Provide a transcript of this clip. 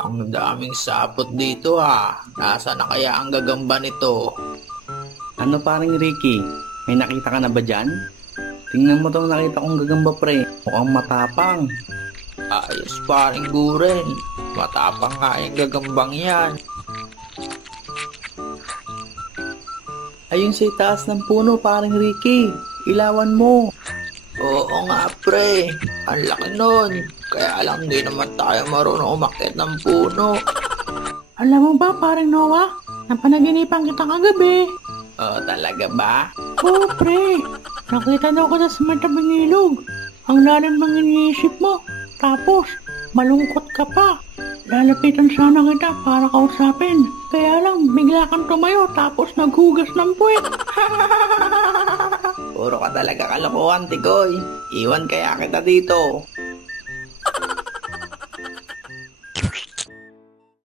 Ang daming sapot dito ha. Nasa na kaya ang gagamba nito? Ano paring Ricky? May nakita ka na ba dyan? Tingnan mo tong nakita kong gagamba pre. Mukhang matapang. Ayos paring Guren. Matapang nga yung gagambang yan. Ayun sa itaas ng puno paring Ricky. Ilawan mo. Oo nga pre. Ang laki nun. Kaya alam di naman tayo marunong umakyat ng puno. Alam mo ba, parang Noah? Napanaginipan kita kagabi. Oh, talaga ba? Oo, pre. Nakita daw kita sa matabing ilog. Ang lalim ng iniisip mo. Tapos, malungkot ka pa. Lalapitan sana kita para kausapin. Kaya lang, bigla kang tumayo tapos naghugas ng puwet. Puro ka talaga kalokohan, Tikoy. Iwan kaya kita dito.